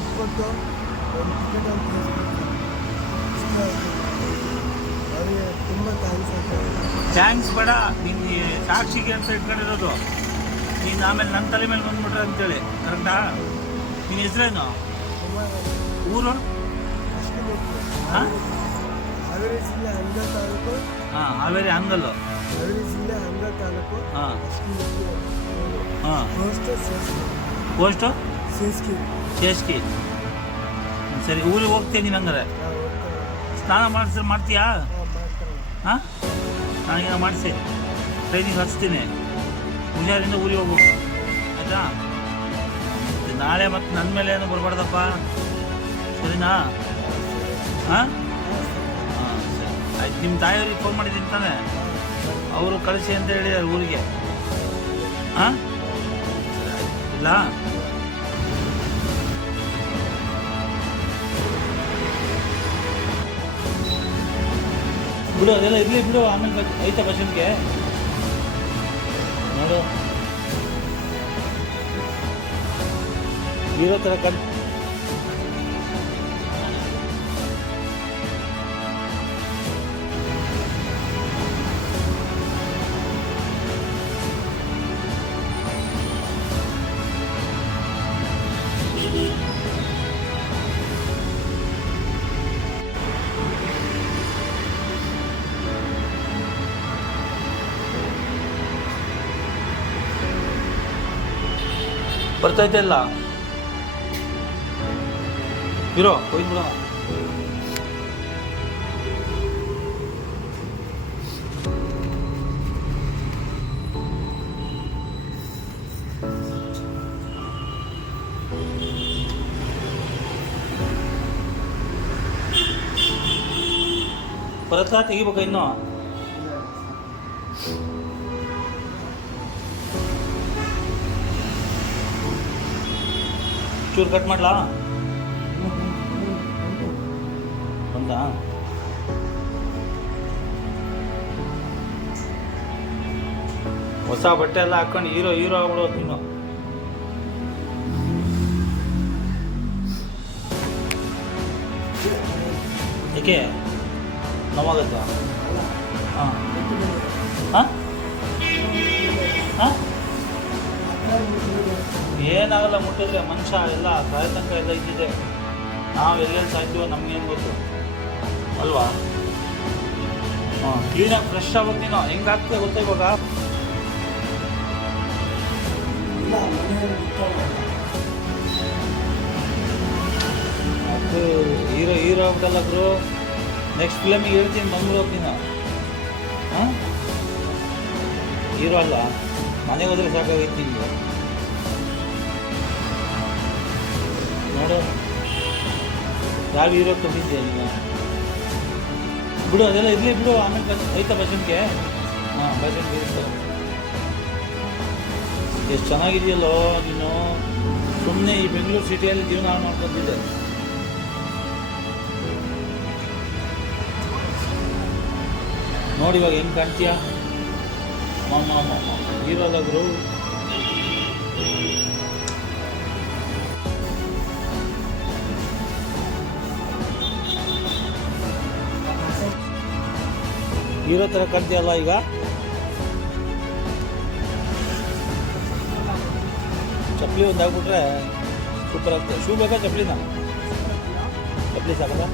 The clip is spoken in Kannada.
ದುಡ್ಡು ಕೊಟ್ಟು ಒಂದು ಟಿಕೆಟ್ ಅಂತ ತಿಳಿಸ್ಬಿಟ್ಟು ಇಷ್ಟ ಆಯಿತು. ಅವರಿಗೆ ತುಂಬ ಥ್ಯಾಂಕ್ಸ್ ಅಂತ. ಥ್ಯಾಂಕ್ಸ್ ಬೇಡ, ನಿನ್ನ ಸಾಕ್ಷಿಗೆ ಅಂತ ಇಟ್ಕೊಂಡಿರೋದು. ನೀನು ಆಮೇಲೆ ನನ್ನ ತಲೆ ಮೇಲೆ ಬಂದ್ಬಿಟ್ರೆ ಅಂತೇಳಿ, ಕರೆಕ್ಟಾ? ನಿನ್ನ ಹೆಸರೇನು? ಊರು? ಅಷ್ಟು ಗೊತ್ತು. ಹಾಂ, ಹಾವೇರಿ ಜಿಲ್ಲೆ ಹಂಗಲ್ ತಾಲೂಕು. ಹಾಂ, ಹಾವೇರಿ ಹಂಗಲ್ಲು. ಹಾವೇರಿ ಜಿಲ್ಲೆ ಹಂಗಲ್ ತಾಲೂಕು. ಹಾಂ ಅಷ್ಟು ಗೊತ್ತು. ಹಾಂ. ಪೋಸ್ಟು ಪೋಸ್ಟು ಸೇಸ್ಕಿ. ಚೇಸ್ಕಿ. ಸರಿ, ಊರಿಗೆ ಹೋಗ್ತೀನಿ ನೀನು ಹಂಗಾರೆ. ಸ್ನಾನ ಮಾಡ್ತೀಯಾ? ಹಾಂ, ನನಗೇನೋ ಮಾಡಿಸಿ ಟ್ರೈನಿಂಗ್ ಹಚ್ತೀನಿ. ಹುಷಾರಿಂದ ಊರಿಗೆ ಹೋಗ್ಬೇಕು, ಆಯಿತಾ? ನಾಳೆ ಮತ್ತು ನನ್ನ ಮೇಲೆ ಏನು ಬರಬಾರ್ದಪ್ಪ, ಸರಿನಾ? ಹಾಂ ಹಾಂ, ಸರಿ ಆಯ್ತು. ನಿಮ್ಮ ತಾಯಿಯವ್ರಿಗೆ ಫೋನ್ ಮಾಡಿದ್ದೀನಿ ತಾನೆ, ಅವರು ಕಳಿಸಿ ಅಂತ ಹೇಳಿದ್ದಾರೆ ಊರಿಗೆ. ಹಾಂ, ಇಲ್ಲ ಬಿಡು, ಅದೆಲ್ಲ ಇರಲಿ ಬಿಡು. ಆಮೇಲೆ ಐತಾ ಬಸ್ಸಿಗೆ ನೋಡು, ಇರೋ ಥರ ಬರ್ತೈತೆ ಇಲ್ಲ ಇರೋ ಹೋಯ್ತು ಬಿಡೋಣ. ಬರತ್ತಾ ತೆಗಿಬೇಕಾ ಇನ್ನು? ಚೂರು ಕಟ್ ಮಾಡ್ಲಾ ಅಂತ? ಹೊಸ ಬಟ್ಟೆ ಎಲ್ಲ ಹಾಕೊಂಡು ಹೀರೋ ಆಗ್ಬಿಡೋದು ನೀನು. ಏಕೆ ನೋವಾಗತ್ತಾ? ಹಾಂ ಹಾಂ ಹಾಂ, ಏನಾಗಲ್ಲ ಮುಟ್ಟಿದ್ರೆ. ಮನುಷ್ಯ ಎಲ್ಲ ಸಾಯ ತನಕ ಎಲ್ಲ ಇದ್ದಿದೆ. ನಾವು ಎಲ್ಲೆಲ್ಲಿ ಸಾಯ್ತೀವೋ ನಮ್ಗೇನು ಗೊತ್ತು ಅಲ್ವಾ? ಹಾಂ, ಕ್ಲೀನಾಗಿ ಫ್ರೆಶ್ ಆಗ್ಬೇಕು ನೀನು. ಹೆಂಗೆ ಆಗ್ತದೆ ಗೊತ್ತಾ ಇವಾಗ? ಅದು ಹೀರೋ ಆಗ್ಬಿಟ್ಟಲ್ಲ ಗುರು. ನೆಕ್ಸ್ಟ್ ಫಿಲಮಿಗೆ ಹೇಳ್ತೀನಿ ಬಂದ್ಬಿಡೋದು ನೀನು. ಹಾಂ, ಹೀರೋ ಅಲ್ಲ, ಮನೆಗೆ ಹೋದ್ರೆ ಸಾಕಾಗೈತಿ ನಿಮಗೆ. ನೋಡು, ಯಾವ ಹೀರೋ ತೊಗೊಂಡಿದ್ದೀಯ ನೀನು? ಬಿಡು, ಅದೆಲ್ಲ ಇರಲಿ ಬಿಡು. ಆಮೇಲೆ ಐತಾ ಬಸ್ಸಿಗೆ? ಹಾಂ, ಬಸ್ಸಿಗೆ ಇರ್ತಾರೆ. ಎಷ್ಟು ಚೆನ್ನಾಗಿದೆಯಲ್ಲೋ ನೀನು. ಸುಮ್ಮನೆ ಈ ಬೆಂಗಳೂರು ಸಿಟಿಯಲ್ಲಿ ಜೀವನ ಮಾಡ್ಕೊತಿದ್ದೆ. ನೋಡಿ ಇವಾಗ ಹೆಂಗೆ ಕಾಣ್ತೀಯ? ಹೀರೋದಾದ್ರು ಹೀರೋ ಥರ ಕಾಣ್ತೀಯಲ್ಲ ಈಗ. ಚಪ್ಪಲಿ ಒಂದು ಹಾಕ್ಬಿಟ್ರೆ ಸೂಪರ್ ಆಗ್ತದೆ. ಶೂ ಬೇಕಾ ಚಪ್ಪಲಿನ? ಚಪ್ಪಲಿ ಸಾಕಲ್ಲ?